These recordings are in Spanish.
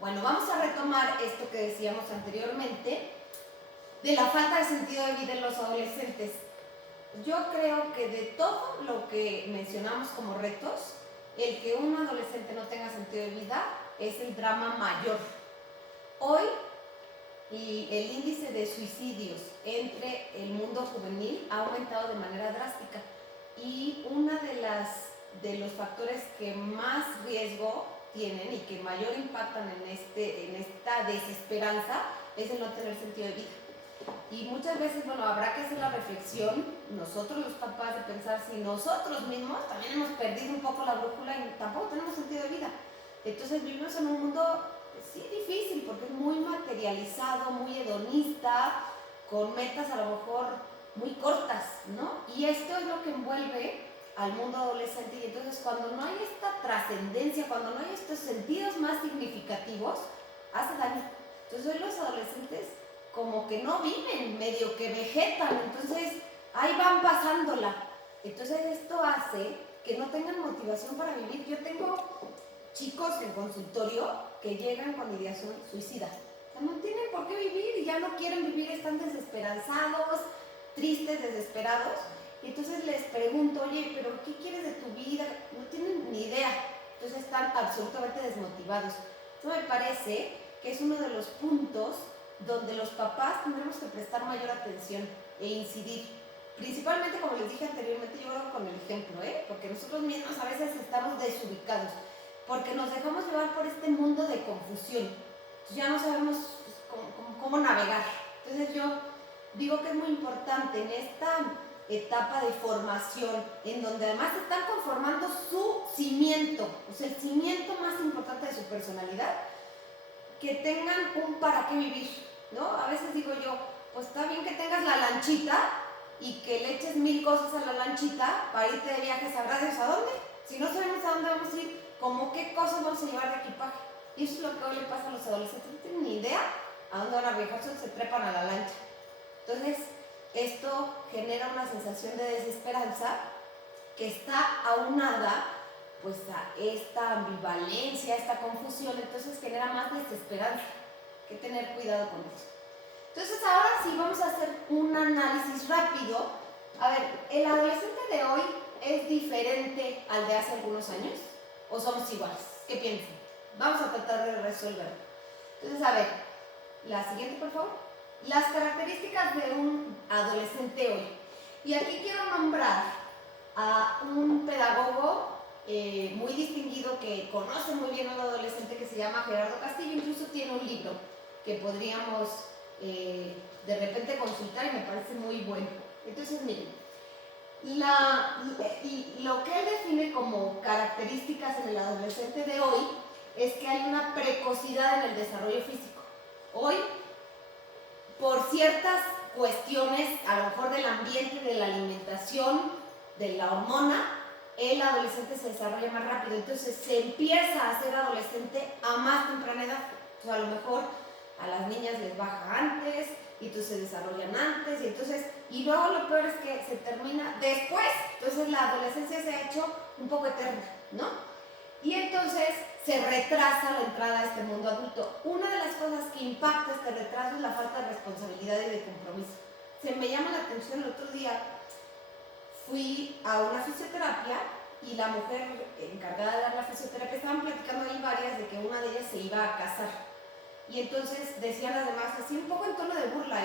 Bueno, vamos a retomar esto que decíamos anteriormente de la falta de sentido de vida en los adolescentes. Yo creo que de todo lo que mencionamos como retos, el que un adolescente no tenga sentido de vida es el drama mayor. Hoy el índice de suicidios entre el mundo juvenil ha aumentado de manera drástica y uno de los factores que más riesgo tienen y que mayor impactan en esta desesperanza es el no tener sentido de vida. Y muchas veces, bueno, habrá que hacer la reflexión, nosotros los papás, de pensar si nosotros mismos también hemos perdido un poco la brújula y tampoco tenemos sentido de vida. Entonces vivimos en un mundo, pues, sí, difícil, porque es muy materializado, muy hedonista, con metas a lo mejor muy cortas, ¿no? Y esto es lo que envuelve al mundo adolescente, y entonces cuando no hay esta trascendencia, cuando no hay estos sentidos más significativos, hace daño. Entonces hoy los adolescentes como que no viven, medio que vegetan, entonces ahí van pasándola. Entonces esto hace que no tengan motivación para vivir. Yo tengo chicos en consultorio que llegan con ideación suicida. O sea, no tienen por qué vivir y ya no quieren vivir, están desesperanzados, tristes, desesperados. Y entonces les pregunto, oye, ¿pero qué quieres de tu vida? No tienen ni idea. Entonces están absolutamente desmotivados. Esto me parece que es uno de los puntos donde los papás tendremos que prestar mayor atención e incidir. Principalmente, como les dije anteriormente, yo creo con el ejemplo, porque nosotros mismos a veces estamos desubicados, porque nos dejamos llevar por este mundo de confusión. Ya no sabemos cómo navegar. Entonces yo digo que es muy importante en esta etapa de formación, en donde además están conformando su cimiento, o sea, el cimiento más importante de su personalidad, que tengan un para qué vivir, ¿no? A veces digo yo, pues está bien que tengas la lanchita y que le eches 1000 cosas a la lanchita para irte de viaje, sabrás Dios a dónde. Si no sabemos a dónde vamos a ir, ¿cómo qué cosas vamos a llevar de equipaje? Y eso es lo que hoy le pasa a los adolescentes, no tienen ni idea a dónde van a viajar, solo se trepan a la lancha. Entonces, esto genera una sensación de desesperanza que está aunada pues a esta ambivalencia, a esta confusión, entonces genera más desesperanza. Hay que tener cuidado con eso. Entonces ahora sí vamos a hacer un análisis rápido. A ver, ¿el adolescente de hoy es diferente al de hace algunos años? ¿O somos iguales? ¿Qué piensan? Vamos a tratar de resolverlo. Entonces, a ver, la siguiente, por favor. Las características de un adolescente hoy. Y aquí quiero nombrar a un pedagogo muy distinguido que conoce muy bien a un adolescente, que se llama Gerardo Castillo. Incluso tiene un libro que podríamos de repente consultar y me parece muy bueno. Entonces, miren, lo que él define como características en el adolescente de hoy es que hay una precocidad en el desarrollo físico. Hoy, por ciertas cuestiones, a lo mejor del ambiente, de la alimentación, de la hormona, el adolescente se desarrolla más rápido, entonces se empieza a ser adolescente a más temprana edad. O sea, a lo mejor a las niñas les baja antes y entonces se desarrollan antes, y luego lo peor es que se termina después. Entonces la adolescencia se ha hecho un poco eterna, ¿no? Y entonces se retrasa la entrada a este mundo adulto. Una de las cosas que impacta este retraso es la falta de responsabilidad y de compromiso. Se me llama la atención, el otro día fui a una fisioterapia y la mujer encargada de dar la fisioterapia, estaban platicando ahí varias de que una de ellas se iba a casar. Y entonces decían las demás, así un poco en tono de burla,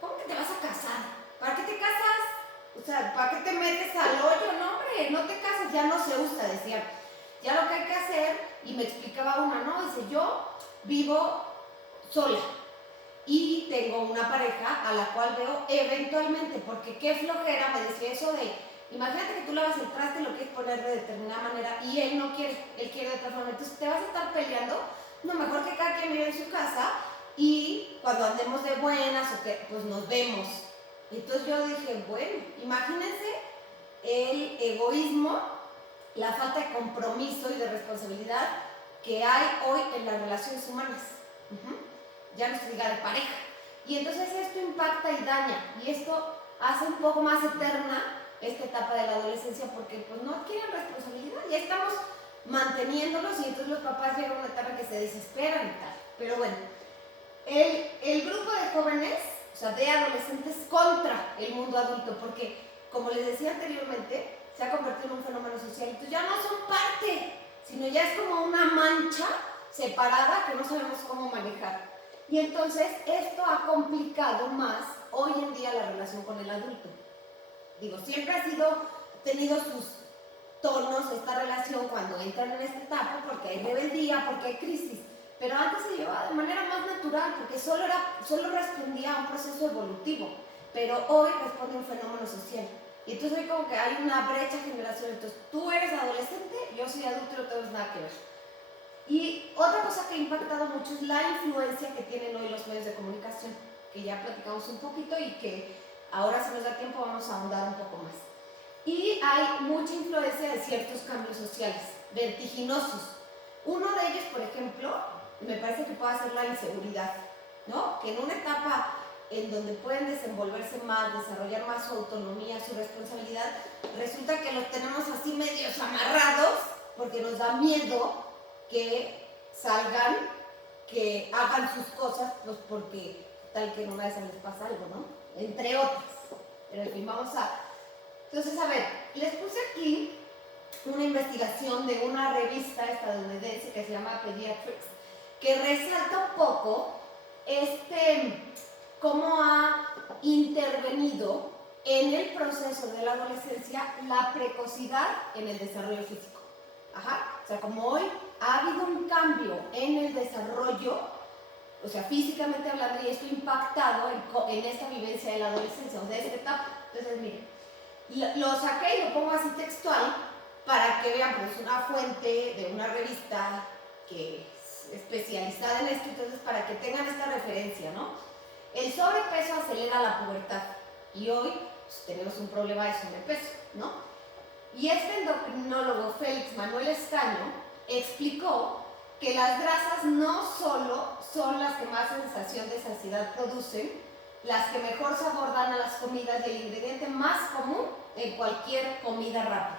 ¿cómo que te vas a casar? ¿Para qué te casas? O sea, ¿para qué te metes al hoyo? No, hombre, no te casas, ya no se usa, decían. Ya lo que hay que hacer, y me explicaba una, ¿no? Dice, yo vivo sola y tengo una pareja a la cual veo eventualmente, porque qué flojera, me decía eso de, imagínate que tú lavas el traste y lo quieres poner de determinada manera y él no quiere, él quiere de otra forma, entonces te vas a estar peleando. No, mejor que cada quien vive en su casa y cuando andemos de buenas o que, pues nos vemos. Entonces yo dije, bueno, imagínense el egoísmo, la falta de compromiso y de responsabilidad que hay hoy en las relaciones humanas. Ya no se diga de pareja. Y entonces esto impacta y daña, y esto hace un poco más eterna esta etapa de la adolescencia, porque pues no adquieren responsabilidad. Ya estamos manteniéndolos, y entonces los papás llegan a una etapa que se desesperan y tal. Pero bueno, el grupo de jóvenes, o sea, de adolescentes contra el mundo adulto, porque como les decía anteriormente, se ha convertido en un fenómeno social, entonces ya no son parte, sino ya es como una mancha separada que no sabemos cómo manejar. Y entonces esto ha complicado más hoy en día la relación con el adulto. Digo, siempre ha tenido sus tonos esta relación cuando entran en esta etapa, porque hay rebeldía, porque hay crisis, pero antes se llevaba de manera más natural, porque solo respondía a un proceso evolutivo, pero hoy responde a un fenómeno social. Y entonces hoy como que hay una brecha generacional, entonces tú eres adolescente, yo soy adulto y no tenemos nada que ver. Y otra cosa que ha impactado mucho es la influencia que tienen hoy los medios de comunicación, que ya platicamos un poquito y que ahora, si nos da tiempo, vamos a ahondar un poco más. Y hay mucha influencia de ciertos cambios sociales, vertiginosos. Uno de ellos, por ejemplo, me parece que puede ser la inseguridad, ¿no? Que en una etapa en donde pueden desenvolverse más, desarrollar más su autonomía, su responsabilidad, resulta que los tenemos así medios amarrados porque nos da miedo que salgan, que hagan sus cosas, pues porque tal que en una de esas les pasa algo, ¿no? Entre otras. Pero en fin, vamos a... Entonces, a ver, les puse aquí una investigación de una revista estadounidense que se llama Pediatrics, que resalta un poco cómo ha intervenido en el proceso de la adolescencia la precocidad en el desarrollo físico. Ajá. O sea, como hoy ha habido un cambio en el desarrollo, o sea, físicamente hablando, y esto ha impactado en esta vivencia de la adolescencia, o de esta etapa. Entonces, miren, lo saqué y lo pongo así textual para que vean, pues, una fuente de una revista que es especializada en esto, entonces para que tengan esta referencia, ¿no? El sobrepeso acelera la pubertad y hoy pues, tenemos un problema de sobrepeso, ¿no? Y este endocrinólogo Félix Manuel Escaño explicó que las grasas no solo son las que más sensación de saciedad producen, las que mejor sabor dan a las comidas y el ingrediente más común en cualquier comida rápida.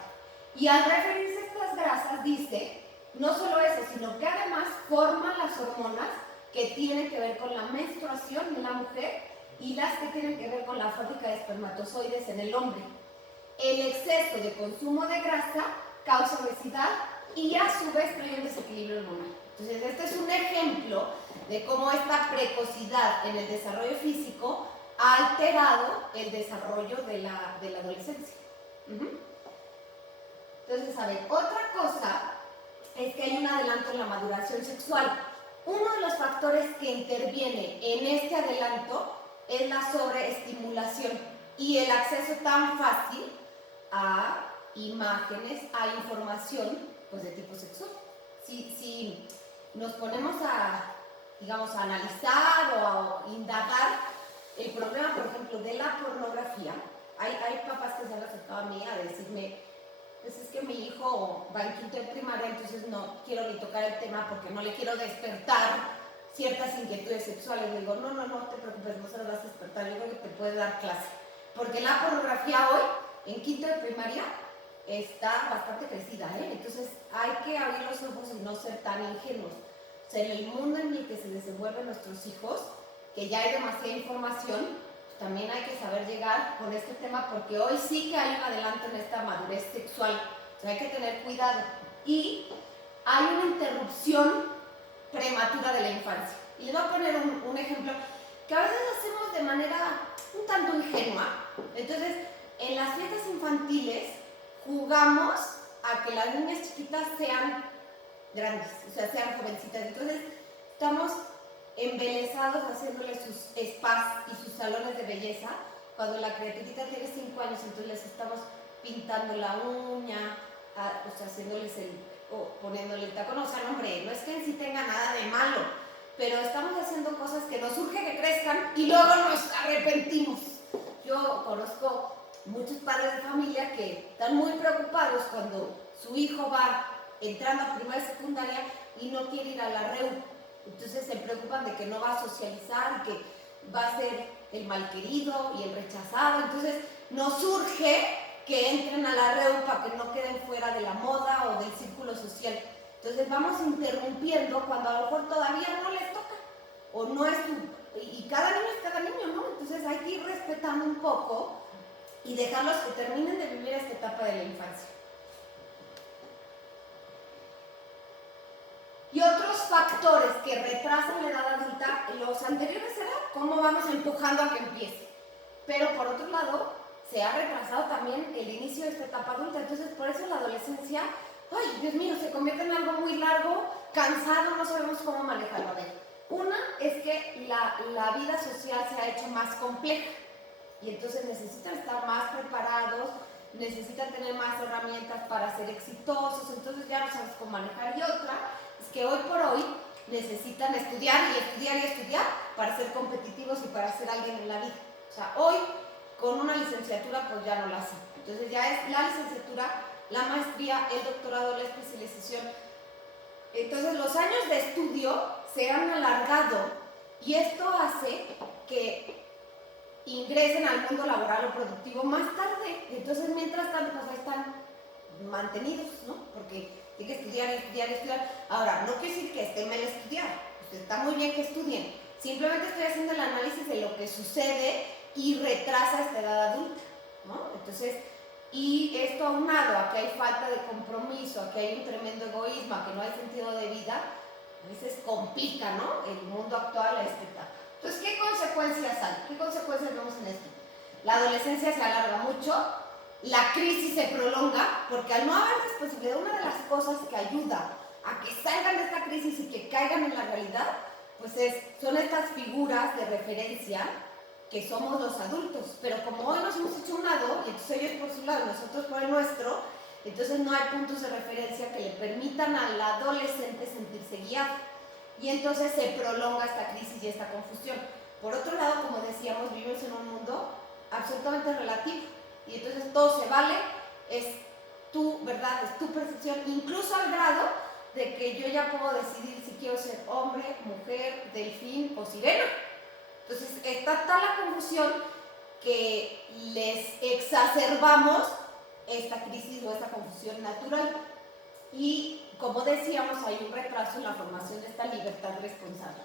Y al referirse a estas grasas dice, no solo eso, sino que además forman las hormonas que tienen que ver con la menstruación en la mujer y las que tienen que ver con la fábrica de espermatozoides en el hombre. El exceso de consumo de grasa causa obesidad y a su vez trae un desequilibrio hormonal. Entonces, este es un ejemplo de cómo esta precocidad en el desarrollo físico ha alterado el desarrollo de la adolescencia. Entonces, a ver, otra cosa es que hay un adelanto en la maduración sexual. Uno de los factores que interviene en este adelanto es la sobreestimulación y el acceso tan fácil a imágenes, a información, pues, de tipo sexual. Si nos ponemos digamos, a analizar o a indagar el problema, por ejemplo, de la pornografía, hay papás que se han acercado a mí a decirme, pues es que mi hijo va en quinto de primaria, entonces no quiero ni tocar el tema porque no le quiero despertar ciertas inquietudes sexuales. Le digo, no te preocupes, no se las vas a despertar, yo creo que te puede dar clase. Porque la pornografía hoy, en quinto de primaria, está bastante crecida, ¿eh? Entonces hay que abrir los ojos y no ser tan ingenuos. O sea, en el mundo en el que se desenvuelven nuestros hijos, que ya hay demasiada información, también hay que saber llegar con este tema, porque hoy sí que hay un adelanto en esta madurez sexual. O sea, hay que tener cuidado. Y hay una interrupción prematura de la infancia. Y les voy a poner un ejemplo que a veces hacemos de manera un tanto ingenua. Entonces, en las fiestas infantiles jugamos a que las niñas chiquitas sean grandes, o sea, sean jovencitas. Entonces, estamos embelesados haciéndoles sus spas y sus salones de belleza, cuando la criaturita tiene 5 años, entonces les estamos pintando la uña, o sea, haciéndoles o poniéndole el tacón. O sea, no, hombre, no es que en sí tenga nada de malo, pero estamos haciendo cosas que nos urge que crezcan y luego nos arrepentimos. Yo conozco muchos padres de familia que están muy preocupados cuando su hijo va entrando a primaria y secundaria y no quiere ir a la REU. Entonces se preocupan de que no va a socializar, que va a ser el malquerido y el rechazado. Entonces nos urge que entren a la REU para que no queden fuera de la moda o del círculo social. Entonces vamos interrumpiendo cuando a lo mejor todavía no les toca, o no es y cada niño es cada niño, ¿no? Entonces hay que ir respetando un poco y dejarlos que terminen de vivir esta etapa de la infancia. Y otros factores que retrasan la edad adulta, los anteriores eran cómo vamos empujando a que empiece. Pero por otro lado, se ha retrasado también el inicio de esta etapa adulta. Entonces, por eso la adolescencia, ay, Dios mío, se convierte en algo muy largo, cansado, no sabemos cómo manejarlo. A ver, una es que la vida social se ha hecho más compleja y entonces necesitan estar más preparados, necesitan tener más herramientas para ser exitosos, entonces ya no sabes cómo manejar. Y otra es que hoy por hoy necesitan estudiar y estudiar y estudiar para ser competitivos y para ser alguien en la vida. O sea, hoy con una licenciatura pues ya no la hacen. Entonces ya es la licenciatura, la maestría, el doctorado, la especialización. Entonces los años de estudio se han alargado y esto hace que ingresen al mundo laboral o productivo más tarde. Entonces mientras tanto pues están mantenidos, ¿no? Porque hay que estudiar, estudiar, estudiar. Ahora, no quiere decir que esté mal estudiar, pues está muy bien que estudien. Simplemente estoy haciendo el análisis de lo que sucede y retrasa esta edad adulta, ¿no? Entonces, y esto aunado a que hay falta de compromiso, a que hay un tremendo egoísmo, a que no hay sentido de vida, a veces complica, ¿no?, el mundo actual a esta etapa. Entonces, ¿qué consecuencias hay? ¿Qué consecuencias vemos en esto? La adolescencia se alarga mucho, la crisis se prolonga, porque al no haber responsabilidad, una de las cosas que ayuda a que salgan de esta crisis y que caigan en la realidad, pues son estas figuras de referencia que somos los adultos, pero como hoy nos hemos hecho un lado, y entonces ellos por su lado, nosotros por el nuestro, entonces no hay puntos de referencia que le permitan al adolescente sentirse guiado, y entonces se prolonga esta crisis y esta confusión. Por otro lado, como decíamos, vivimos en un mundo absolutamente relativo, y entonces todo se vale, es tu verdad, es tu percepción, incluso al grado de que yo ya puedo decidir si quiero ser hombre, mujer, delfín o sirena. Entonces está tal la confusión que les exacerbamos esta crisis o esta confusión natural. Y como decíamos, hay un retraso en la formación de esta libertad responsable.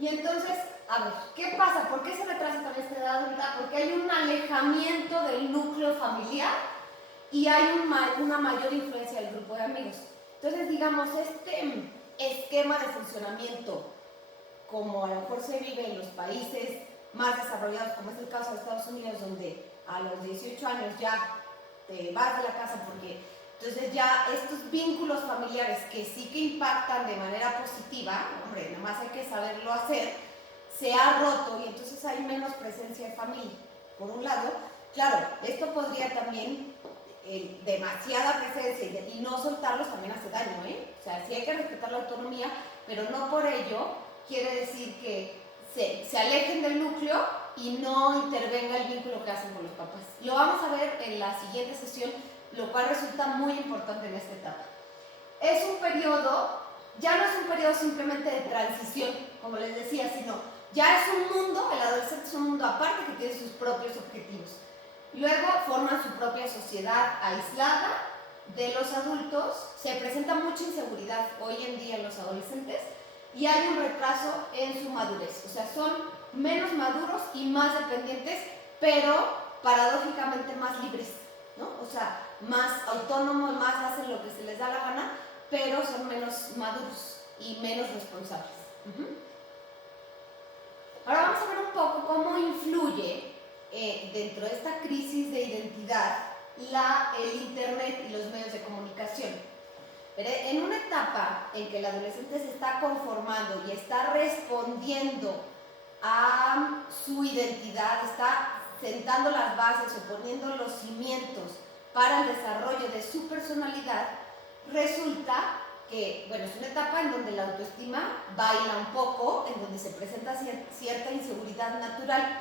Y entonces, a ver, ¿qué pasa? ¿Por qué se retrasa también esta edad adulta? Porque hay un alejamiento del núcleo familiar y hay una mayor influencia del grupo de amigos. Entonces, digamos, este esquema de funcionamiento, como a lo mejor se vive en los países más desarrollados, como es el caso de Estados Unidos, donde a los 18 años ya te vas de la casa porque entonces ya estos vínculos familiares que sí que impactan de manera positiva, hombre, nada más hay que saberlo hacer, se ha roto y entonces hay menos presencia de familia. Por un lado, claro, esto podría también, demasiada presencia y no soltarlos también hace daño, ¿eh? O sea, sí hay que respetar la autonomía, pero no por ello quiere decir que se alejen del núcleo y no intervenga el vínculo que hacen con los papás. Lo vamos a ver en la siguiente sesión, lo cual resulta muy importante en esta etapa. Es un periodo, ya no es un periodo simplemente de transición, como les decía, sino ya es un mundo, el adolescente es un mundo aparte que tiene sus propios objetivos. Luego forman su propia sociedad aislada de los adultos, se presenta mucha inseguridad hoy en día en los adolescentes y hay un retraso en su madurez, o sea, son menos maduros y más dependientes, pero paradójicamente más libres, ¿no? O sea, más autónomos, más hacen lo que se les da la gana, pero son menos maduros y menos responsables. Ahora vamos a ver un poco cómo influye dentro de esta crisis de identidad el internet y los medios de comunicación. Pero en una etapa en que el adolescente se está conformando y está respondiendo a su identidad, está sentando las bases o poniendo los cimientos para el desarrollo de su personalidad, resulta que, bueno, es una etapa en donde la autoestima baila un poco, en donde se presenta cierta inseguridad natural.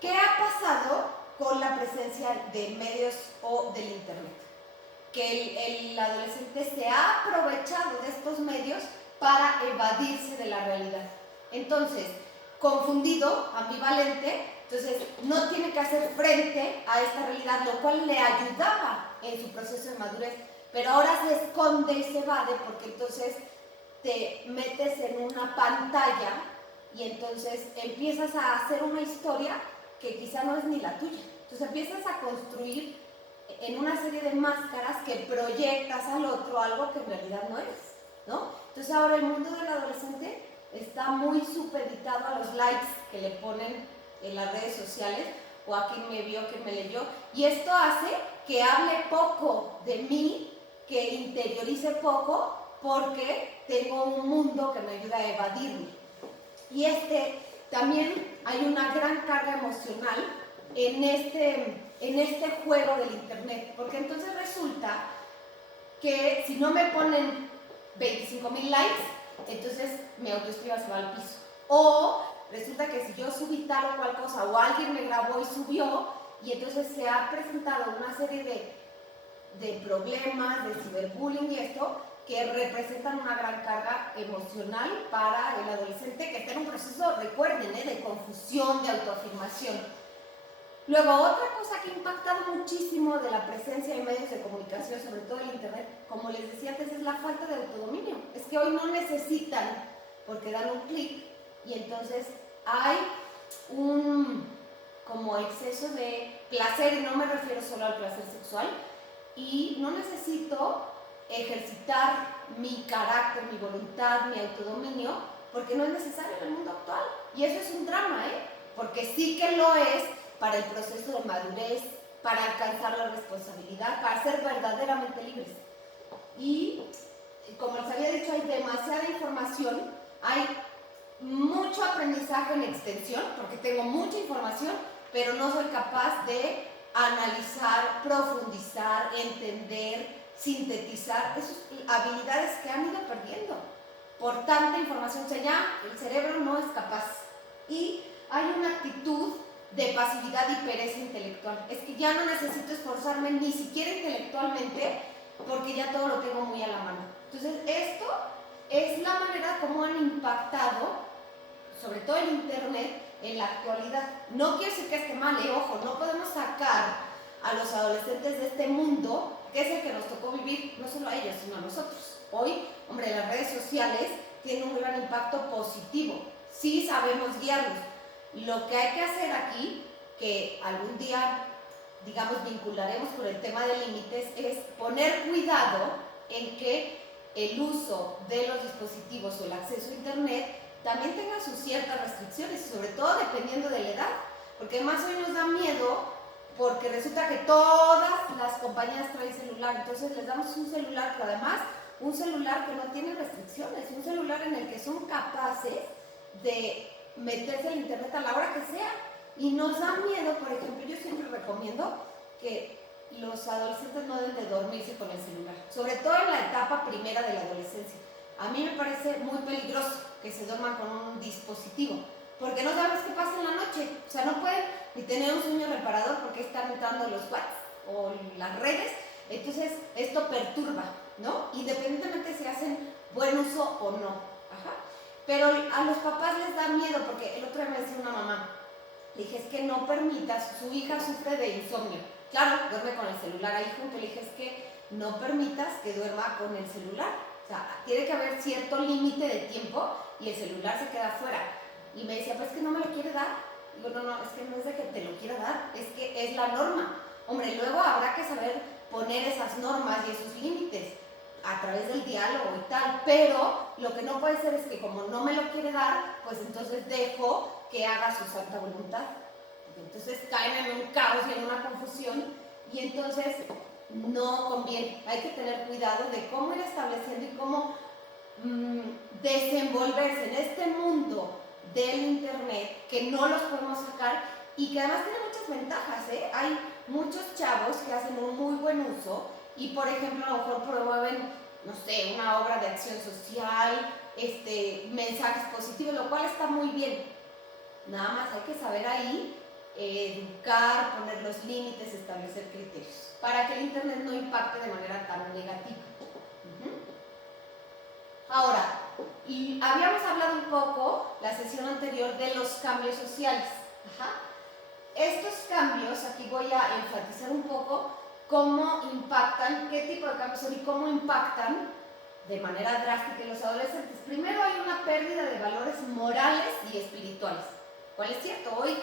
¿Qué ha pasado con la presencia de medios o del internet? Que el adolescente se ha aprovechado de estos medios para evadirse de la realidad. Entonces, confundido, ambivalente, entonces no tiene que hacer frente a esta realidad, lo cual le ayudaba en su proceso de madurez, pero ahora se esconde y se evade porque entonces te metes en una pantalla y entonces empiezas a hacer una historia que quizá no es ni la tuya. Entonces empiezas a construir en una serie de máscaras que proyectas al otro algo que en realidad no eres, ¿no? Entonces ahora el mundo del adolescente está muy supeditado a los likes que le ponen en las redes sociales, o a quien me vio, quien me leyó, y esto hace que hable poco de mí, que interiorice poco, porque tengo un mundo que me ayuda a evadirme. Y también hay una gran carga emocional en este juego del internet, porque entonces resulta que si no me ponen 25,000 likes, entonces mi autoestima se va al piso. O resulta que si yo subí tal o cual cosa, o alguien me grabó y subió, y entonces se ha presentado una serie de problemas, de ciberbullying y esto, que representan una gran carga emocional para el adolescente que está en un proceso, recuerden, de confusión, de autoafirmación. Luego, otra cosa que ha impactado muchísimo de la presencia en medios de comunicación, sobre todo el internet, como les decía antes, es la falta de autodominio. Es que hoy no necesitan, porque dan un clic, y entonces hay un como exceso de placer, y no me refiero solo al placer sexual, y no necesito ejercitar mi carácter, mi voluntad, mi autodominio, porque no es necesario en el mundo actual. Y eso es un drama, porque sí que lo es para el proceso de madurez, para alcanzar la responsabilidad, para ser verdaderamente libres. Y como les había dicho, hay demasiada información, hay mucho aprendizaje en extensión, porque tengo mucha información, pero no soy capaz de analizar, profundizar, entender, sintetizar esas habilidades que han ido perdiendo por tanta información. O sea, ya el cerebro no es capaz. Y hay una actitud de pasividad y pereza intelectual. Es que ya no necesito esforzarme ni siquiera intelectualmente, porque ya todo lo tengo muy a la mano. Entonces, esto es la manera como han impactado, sobre todo el internet, en la actualidad. No quiere decir que esté mal, ojo, no podemos sacar a los adolescentes de este mundo, que es el que nos tocó vivir, no solo a ellos, sino a nosotros. Hoy, hombre, las redes sociales tienen un gran impacto positivo. Sí sabemos guiarlos. Lo que hay que hacer aquí, que algún día, digamos, vincularemos con el tema de límites, es poner cuidado en que el uso de los dispositivos o el acceso a internet también tenga sus ciertas restricciones, sobre todo dependiendo de la edad, porque además hoy nos da miedo porque resulta que todas las compañías traen celular, entonces les damos un celular, pero además un celular que no tiene restricciones, un celular en el que son capaces de meterse al internet a la hora que sea, y nos da miedo. Por ejemplo, yo siempre recomiendo que los adolescentes no deben de dormirse con el celular, sobre todo en la etapa primera de la adolescencia. A mí me parece muy peligroso que se duerman con un dispositivo, porque no sabes qué pasa en la noche. O sea, no pueden ni tener un sueño reparador porque están entrando los WhatsApp o las redes. Entonces, esto perturba, ¿no? Independientemente si hacen buen uso o no. Ajá. Pero a los papás les da miedo, porque el otro día me decía una mamá, le dije, es que no permitas, su hija sufre de insomnio. Claro, duerme con el celular ahí junto. Le dije, es que no permitas que duerma con el celular. O sea, tiene que haber cierto límite de tiempo y el celular se queda fuera. Y me decía, pues es que no me lo quiere dar. Digo, no, es que no es de que te lo quiera dar, es que es la norma. Hombre, luego habrá que saber poner esas normas y esos límites a través del diálogo y tal, pero lo que no puede ser es que como no me lo quiere dar, pues entonces dejo que haga su santa voluntad. Entonces caen en un caos y en una confusión, y entonces no conviene. Hay que tener cuidado de cómo ir estableciendo y cómo desenvolverse en este mundo del internet, que no los podemos sacar y que además tiene muchas ventajas. Hay muchos chavos que hacen un muy buen uso y, por ejemplo, a lo mejor promueven, no sé, una obra de acción social, mensajes positivos, lo cual está muy bien. Nada más hay que saber ahí educar, poner los límites, establecer criterios, para que el internet no impacte de manera tan negativa. Ahora, Y habíamos hablado un poco la sesión anterior de los cambios sociales. Ajá. Estos cambios, aquí voy a enfatizar un poco cómo impactan, qué tipo de cambios son y cómo impactan de manera drástica en los adolescentes. Primero hay una pérdida de valores morales y espirituales. ¿Cuál es cierto? Hoy,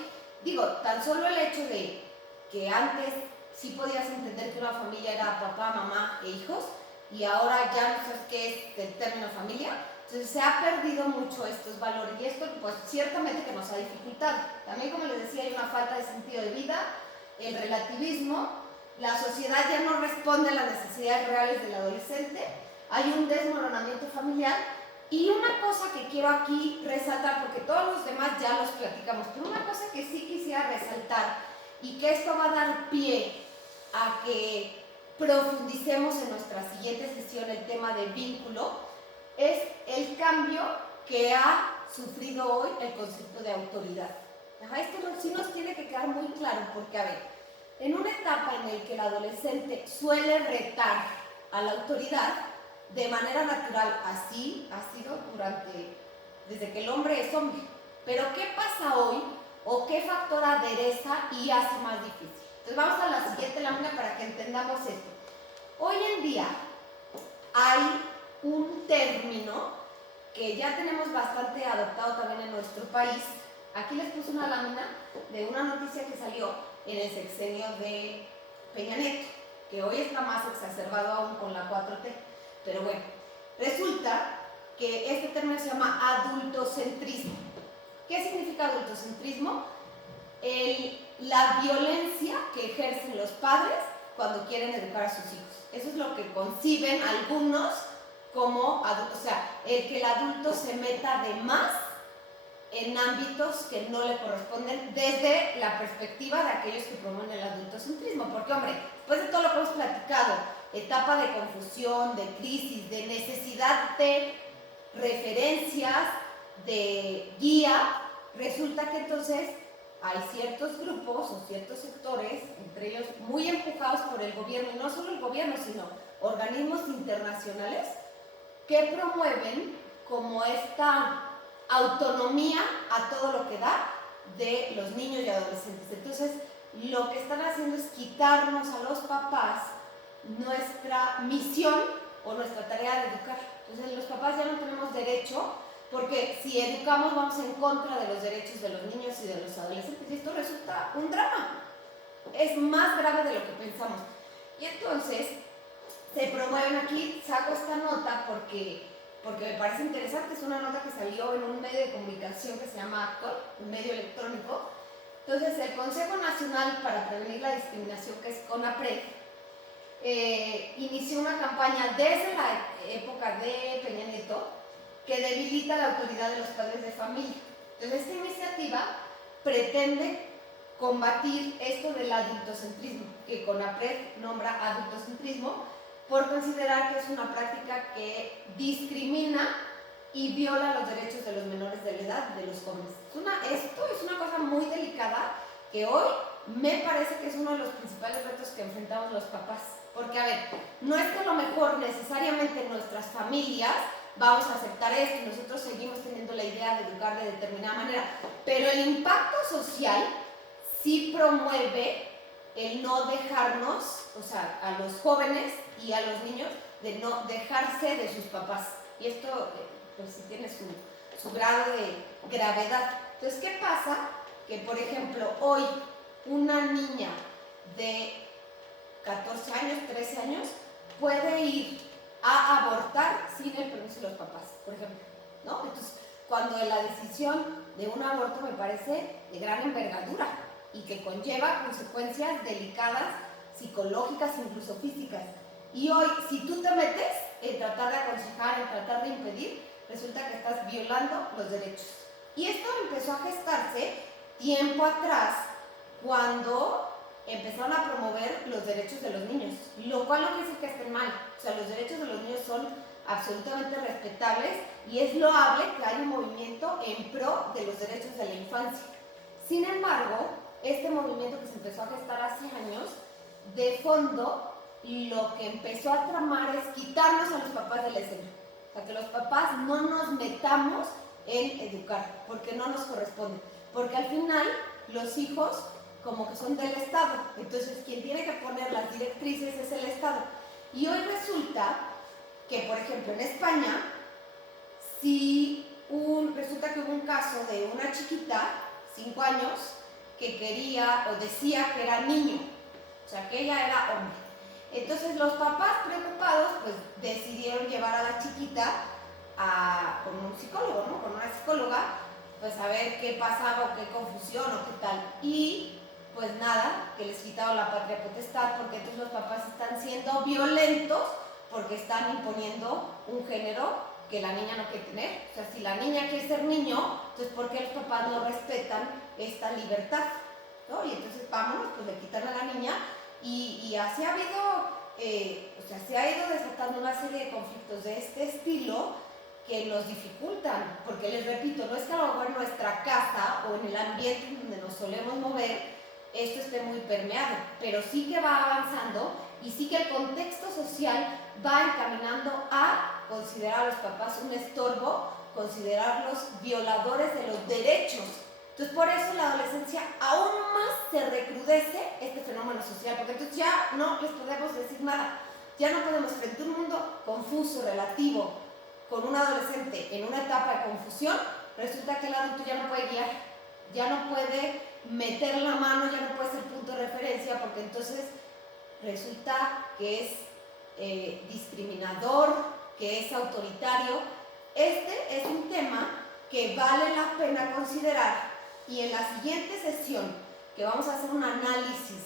digo, tan solo el hecho de que antes sí podías entender que una familia era papá, mamá e hijos, y ahora ya no sabes qué es el término familia. Entonces se ha perdido mucho estos valores y esto pues ciertamente que nos ha dificultado. También, como les decía, hay una falta de sentido de vida, el relativismo, la sociedad ya no responde a las necesidades reales del adolescente, hay un desmoronamiento familiar. Y una cosa que quiero aquí resaltar, porque todos los demás ya los platicamos, pero una cosa que sí quisiera resaltar y que esto va a dar pie a que profundicemos en nuestra siguiente sesión el tema de vínculo, es el cambio que ha sufrido hoy el concepto de autoridad. Esto sí nos tiene que quedar muy claro, porque a ver, en una etapa en la que el adolescente suele retar a la autoridad de manera natural, así ha sido desde que el hombre es hombre. Pero ¿qué pasa hoy o qué factor adereza y hace más difícil? Entonces vamos a la siguiente lámina para que entendamos esto. Hoy en día hay un término que ya tenemos bastante adoptado también en nuestro país. Aquí les puse una lámina de una noticia que salió en el sexenio de Peña Nieto, que hoy está más exacerbado aún con la 4T. Pero bueno, resulta que este término se llama adultocentrismo. ¿Qué significa adultocentrismo? La violencia que ejercen los padres cuando quieren educar a sus hijos. Eso es lo que conciben algunos como adultos, o sea, el que el adulto se meta de más en ámbitos que no le corresponden desde la perspectiva de aquellos que promueven el adultocentrismo. Porque, hombre, después de todo lo que hemos platicado, etapa de confusión, de crisis, de necesidad de referencias, de guía, resulta que entonces hay ciertos grupos o ciertos sectores, entre ellos muy empujados por el gobierno, y no solo el gobierno, sino organismos internacionales, que promueven como esta autonomía a todo lo que da de los niños y adolescentes. Entonces, lo que están haciendo es quitarnos a los papás nuestra misión o nuestra tarea de educar. Entonces, los papás ya no tenemos derecho, porque si educamos vamos en contra de los derechos de los niños y de los adolescentes, y esto resulta un drama. Es más grave de lo que pensamos. Y entonces se promueven aquí, saco esta nota porque me parece interesante, es una nota que salió en un medio de comunicación que se llama Actor, un medio electrónico. Entonces, el Consejo Nacional para Prevenir la Discriminación, que es CONAPRED, inició una campaña desde la época de Peña Nieto que debilita la autoridad de los padres de familia. Entonces, esta iniciativa pretende combatir esto del adultocentrismo, que CONAPRED nombra adultocentrismo, por considerar que es una práctica que discrimina y viola los derechos de los menores de la edad, de los jóvenes. Esto es una cosa muy delicada que hoy me parece que es uno de los principales retos que enfrentamos los papás. Porque, a ver, no es que a lo mejor necesariamente en nuestras familias vamos a aceptar esto y nosotros seguimos teniendo la idea de educar de determinada manera, pero el impacto social sí promueve el no dejarnos, o sea, a los jóvenes y a los niños, de no dejarse de sus papás. Y esto, pues sí tiene su grado de gravedad. Entonces, ¿qué pasa? Que, por ejemplo, hoy una niña de 14 años, 13 años, puede ir a abortar sin el permiso de los papás, por ejemplo, ¿no? Entonces, cuando la decisión de un aborto me parece de gran envergadura y que conlleva consecuencias delicadas, psicológicas, incluso físicas. Y hoy, si tú te metes en tratar de aconsejar, en tratar de impedir, resulta que estás violando los derechos. Y esto empezó a gestarse tiempo atrás, cuando empezaron a promover los derechos de los niños, lo cual no quiere decir que estén mal. O sea, los derechos de los niños son absolutamente respetables y es loable que haya un movimiento en pro de los derechos de la infancia. Sin embargo, este movimiento que se empezó a gestar hace años, de fondo, lo que empezó a tramar es quitarnos a los papás de la escena. a que los papás no nos metamos en educar, porque no nos corresponde, porque al final los hijos como que son del Estado, entonces quien tiene que poner las directrices es el Estado. Y hoy resulta que, por ejemplo, en España, resulta que hubo un caso de una chiquita, 5 años, que quería o decía que era niño, o sea, que ella era hombre. Entonces los papás preocupados pues decidieron llevar a la chiquita con un psicólogo, ¿no? Con una psicóloga, pues a ver qué pasaba o qué confusión o qué tal. Y pues nada, que les quitaron la patria potestad, porque entonces los papás están siendo violentos porque están imponiendo un género que la niña no quiere tener. O sea, si la niña quiere ser niño, entonces ¿por qué los papás no respetan esta libertad? ¿No? Y entonces vámonos, pues le quitan a la niña y así ha habido, se ha ido desatando una serie de conflictos de este estilo que nos dificultan, porque les repito, no es que a lo mejor en nuestra casa o en el ambiente donde nos solemos mover esto esté muy permeado, pero sí que va avanzando y sí que el contexto social va encaminando a considerar a los papás un estorbo, considerarlos violadores de los derechos. Entonces por eso en la adolescencia aún más se recrudece este fenómeno social, porque entonces ya no les podemos decir nada, ya no podemos, frente a un mundo confuso, relativo, con un adolescente en una etapa de confusión, resulta que el adulto ya no puede guiar, ya no puede meter la mano, ya no puede ser punto de referencia, porque entonces resulta que es discriminador, que es autoritario. Este es un tema que vale la pena considerar, y en la siguiente sesión que vamos a hacer un análisis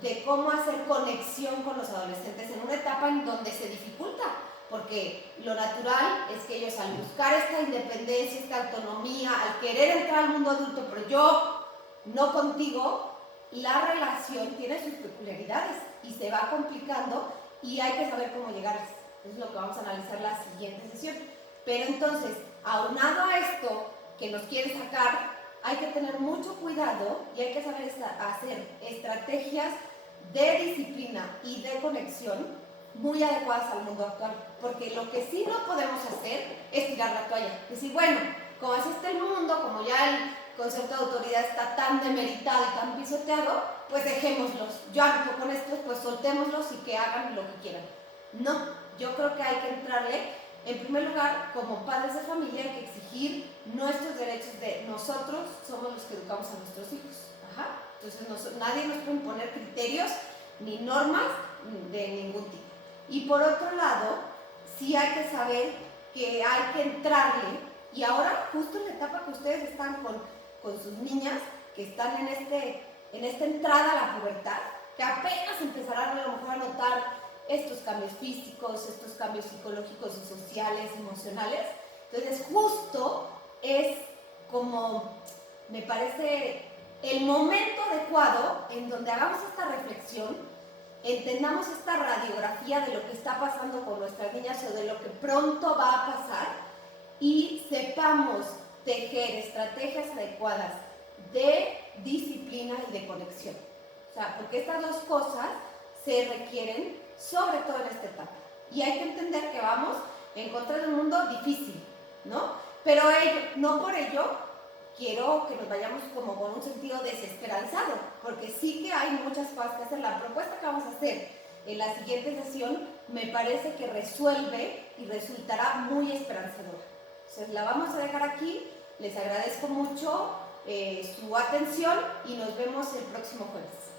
de cómo hacer conexión con los adolescentes en una etapa en donde se dificulta, porque lo natural es que ellos, al buscar esta independencia, esta autonomía, al querer entrar al mundo adulto, pero yo no contigo, la relación tiene sus peculiaridades y se va complicando y hay que saber cómo llegarles. Es lo que vamos a analizar la siguiente sesión. Pero entonces, aunado a esto que nos quiere sacar, hay que tener mucho cuidado y hay que saber hacer estrategias de disciplina y de conexión muy adecuadas al mundo actual, porque lo que sí no podemos hacer es tirar la toalla, decir, bueno, como así está el mundo, como ya el concepto de autoridad está tan demeritado y tan pisoteado, pues dejémoslos, yo hablo con estos, pues soltémoslos y que hagan lo que quieran. No, yo creo que hay que entrarle. En primer lugar, como padres de familia hay que exigir nuestros derechos de nosotros, somos los que educamos a nuestros hijos. Ajá. Entonces nadie nos puede imponer criterios ni normas de ningún tipo. Y por otro lado, sí hay que saber que hay que entrarle, y ahora justo en la etapa que ustedes están con sus niñas, que están en esta entrada a la pubertad, que apenas empezarán a lo mejor a notar estos cambios físicos, estos cambios psicológicos y sociales, emocionales. Entonces justo es como, me parece, el momento adecuado en donde hagamos esta reflexión, entendamos esta radiografía de lo que está pasando con nuestras niñas o de lo que pronto va a pasar, y sepamos tejer estrategias adecuadas de disciplina y de conexión. O sea, porque estas dos cosas se requieren sobre todo en esta etapa. Y hay que entender que vamos en contra de un mundo difícil, ¿no? Pero no por ello quiero que nos vayamos como con un sentido desesperanzado, porque sí que hay muchas cosas que hacer. La propuesta que vamos a hacer en la siguiente sesión me parece que resuelve y resultará muy esperanzadora. Entonces la vamos a dejar aquí. Les agradezco mucho su atención y nos vemos el próximo jueves.